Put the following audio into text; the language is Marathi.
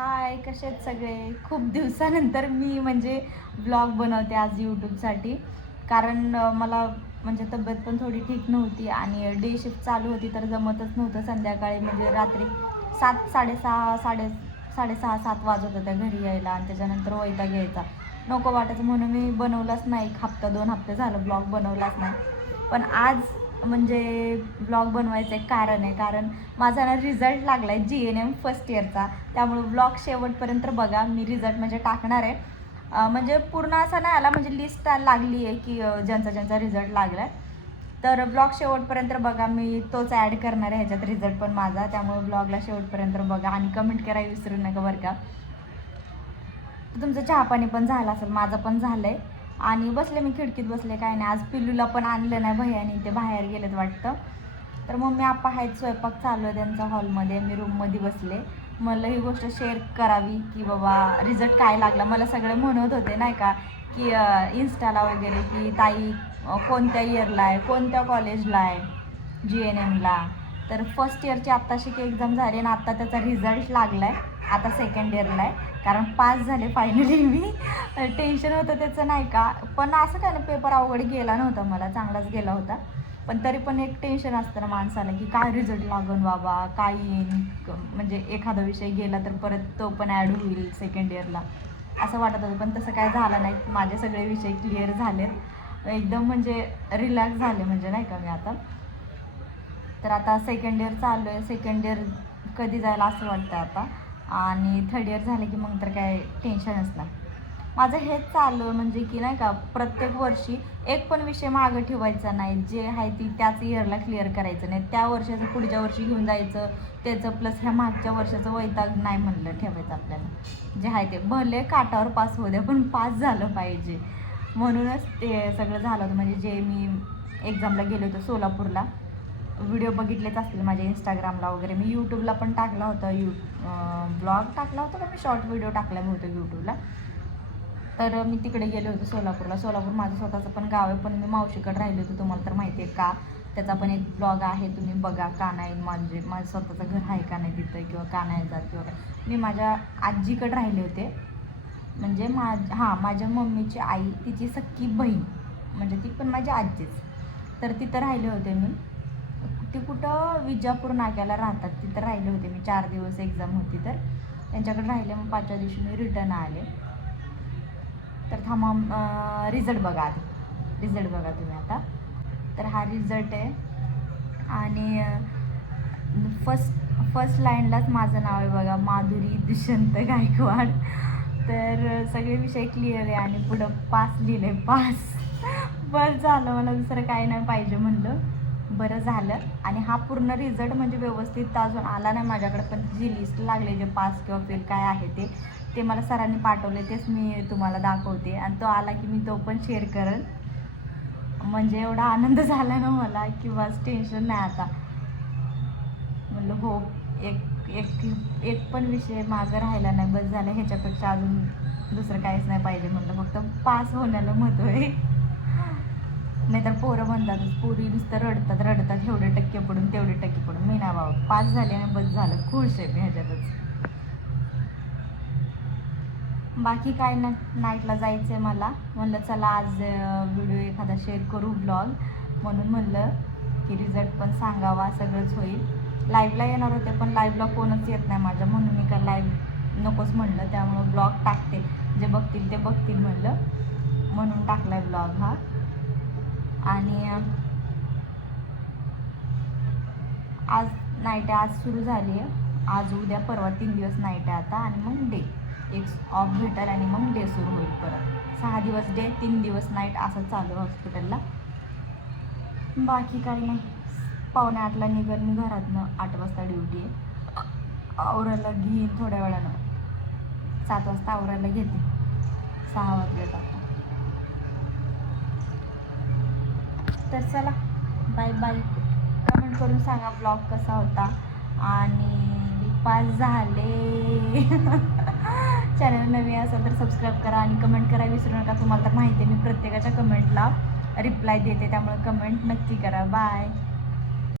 हाय कसे आहेत सगळे? खूप दिवसानंतर मी म्हणजे ब्लॉग बनवते आज यूट्यूबसाठी कारण मला म्हणजे तब्येत पण थोडी ठीक नव्हती आणि डे शिफ्ट चालू होती तर जमतच नव्हतं संध्याकाळी. म्हणजे रात्री सात साडेसहा साडे साडेसहा सात वाजत होत्या घरी यायला आणि त्याच्यानंतर वैता घ्यायचा नको वाटायचं म्हणून मी बनवलाच नाही. एक हप्ता दोन हप्ते झालं ब्लॉग बनवलाच नाही. पण आज म्हणजे ब्लॉग बनवायचं एक कारण आहे. कारण माझा ना रिझल्ट लागला आहे जी एन एम फर्स्ट इयरचा त्यामुळे ब्लॉग शेवटपर्यंत बघा. मी रिझल्ट म्हणजे टाकणार आहे. म्हणजे पूर्ण असा नाही आला. म्हणजे लिस्ट लागली आहे की ज्यांचा ज्यांचा रिझल्ट लागला आहे तर ब्लॉग शेवटपर्यंत बघा. मी तोच ॲड करणार आहे ह्याच्यात रिझल्ट पण माझा. त्यामुळे ब्लॉगला शेवटपर्यंत बघा. आणि कमेंट करायला विसरू नका बरं का. तुमचं चहा पाणी पण झालं असेल. माझं पण झालं आहे आणि बसले मी खिडकीत बसले काय नाही. आज पिल्लूला पण आणलं नाही भैयानी ते बाहेर गेलेत वाटतं. तर मम्मी आप्पा आहेत स्वयंपाक चालू आहे त्यांचा हॉलमध्ये. मी रूममध्ये बसले. मला ही गोष्ट शेअर करावी की बाबा रिझल्ट काय लागला? मला सगळे म्हणत होते नाही का की इन्स्टाला वगैरे की ताई कोणत्या इयरला आहे? कोणत्या कॉलेजला आहे? जी एन एमला तर फर्स्ट इयरची आत्ताशी की एक्झाम झाली आणि आत्ता त्याचा रिझल्ट लागला आहे आता सेकंड इयरला आहे. कारण पास झाले फायनली मी. टेन्शन होतं त्याचं नाही का? पण असं काय ना पेपर अवघड गेला नव्हता मला चांगलाच गेला होता. पण तरी पण एक टेन्शन असतं ना माणसाला की काय रिझल्ट लागन बाबा काय येईन? म्हणजे एखादा विषय गेला तर परत तो पण ॲड होईल सेकंड इयरला असं वाटत होतं पण तसं काय झालं नाही. माझे सगळे विषय क्लिअर झाले एकदम म्हणजे रिलॅक्स झाले म्हणजे नाही का मी आता. तर आता सेकंड इयर चालू आहे. सेकंड इयर कधी जायला असं वाटतं आता? आणि थर्ड इयर झालं की मग तर काय टेन्शनच नाही. माझं हेच चालू आहे म्हणजे की नाही का प्रत्येक वर्षी एक पण विषय मागं ठेवायचा नाही. जे आहे ती त्याच इयरला क्लिअर करायचं नाही. त्या वर्षाचं पुढच्या वर्षी घेऊन जायचं. त्याचं प्लस ह्या मागच्या वर्षाचं वैताग नाही म्हणलं ठेवायचं आपल्याला. जे आहे ते. भले काटावर पास होऊ द्या पण पास झालं पाहिजे. म्हणूनच ते सगळं झालं होतं. म्हणजे जे मी एक्झामला गेले होते सोलापूरला व्हिडिओ बघितलेच असतील माझ्या इंस्टाग्रामला वगैरे. मी यूट्यूबला पण टाकला होता यू ब्लॉग टाकला होता का मी शॉर्ट व्हिडिओ टाकला होतो यूट्यूबला तर मी तिकडे गेले होते सोलापूरला. सोलापूर माझं स्वतःचं पण गाव आहे पण मी मावशीकडे राहिले होते. तुम्हाला तर माहिती आहे का? त्याचा पण एक ब्लॉग आहे तुम्ही बघा का नाही. माझे माझं स्वतःचं घर आहे का नाही तिथं किंवा का नाही जात किंवा काय. मी माझ्या आजीकडे राहिले होते. म्हणजे मा हां माझ्या मम्मीची आई तिची सख्खी बहीण. म्हणजे ती पण माझी आजीच. तर तिथं राहिले होते मी. ते कुठं विजापूर नाक्याला राहतात तिथं राहिले होते मी. चार दिवस एक्झाम होती तर. त्यांच्याकडे राहिले मग पाचव्या दिवशी मी रिटर्न आले. तर थांबा रिझल्ट बघा आधी. रिझल्ट बघा तुम्ही आता. तर हा रिझल्ट आहे. आणि फर्स्ट फर्स्ट लाईनलाच माझं नाव आहे बघा. माधुरी दुष्यंत गायकवाड. तर सगळे विषय क्लिअर आहे आणि पुढं पास लिहिलं आहे पास बस झालं. मला दुसरं काही नाही पाहिजे म्हणलं. बरं झालं. आणि हा पूर्ण रिझल्ट म्हणजे व्यवस्थित अजून आला नाही माझ्याकडे पण जी लिस्ट लागली जे पास किंवा फेल काय आहे ते ते मला सरांनी पाठवले तेच मी तुम्हाला दाखवते. आणि तो आला की मी तो पण शेअर करेन म्हणजे एवढा आनंद झाला ना मला की बस टेन्शन नाही आता. म्हणलं हो एक एक एक पण विषय मागं राहिला नाही बस झालं ह्याच्यापेक्षा अजून दुसरं काहीच नाही पाहिजे म्हणलं. फक्त पास होण्याला महत्त्व आहे. नाहीतर पोरं म्हणतातच पोरी नुसतं रडतात रडतात एवढे टक्के पडून तेवढे टक्के पडून. मी नाही बाबा पास झाले आणि बस झालं. खुश आहे मी ह्याच्यातच. बाकी काय ना नाईटला जायचं आहे मला. म्हणलं चला आज व्हिडिओ एखादा शेअर करू ब्लॉग. म्हणून म्हणलं की रिझल्ट पण सांगावा सगळंच होईल. लाईव्हला येणार होते पण लाईव्हला कोणच येत नाही माझ्या. म्हणून मी काय लाईव्ह नकोच म्हणलं. त्यामुळं ब्लॉग टाकते. जे बघतील ते बघतील म्हणलं. म्हणून टाकला आहे ब्लॉग हा. आणि आज नाईट आहे आज सुरू झाली आहे. आज उद्या परवा तीन दिवस नाईट आहे आता आणि मग डे एक ऑफ भेटेल आणि मग डे सुरू होईल परत. सहा दिवस डे तीन दिवस नाईट असं चालू आहे हॉस्पिटलला बाकी काही नाही. पावणे आठला निघन मी घरातनं आठ वाजता ड्युटी आहे. आवरायला घेईन थोड्या वेळानं. सात वाजता आवरायला घेते. सहा वाजले आता. तर चला बाय बाय. कमेंट करून सांगा ब्लॉग कसा होता. आणि पास झाले. चॅनल नवीन असेल तर सबस्क्राईब करा आणि कमेंट करा. विसरू नका तुम्हाला तर माहिती आहे मी प्रत्येकाच्या कमेंटला रिप्लाय देते. त्यामुळे कमेंट नक्की करा. बाय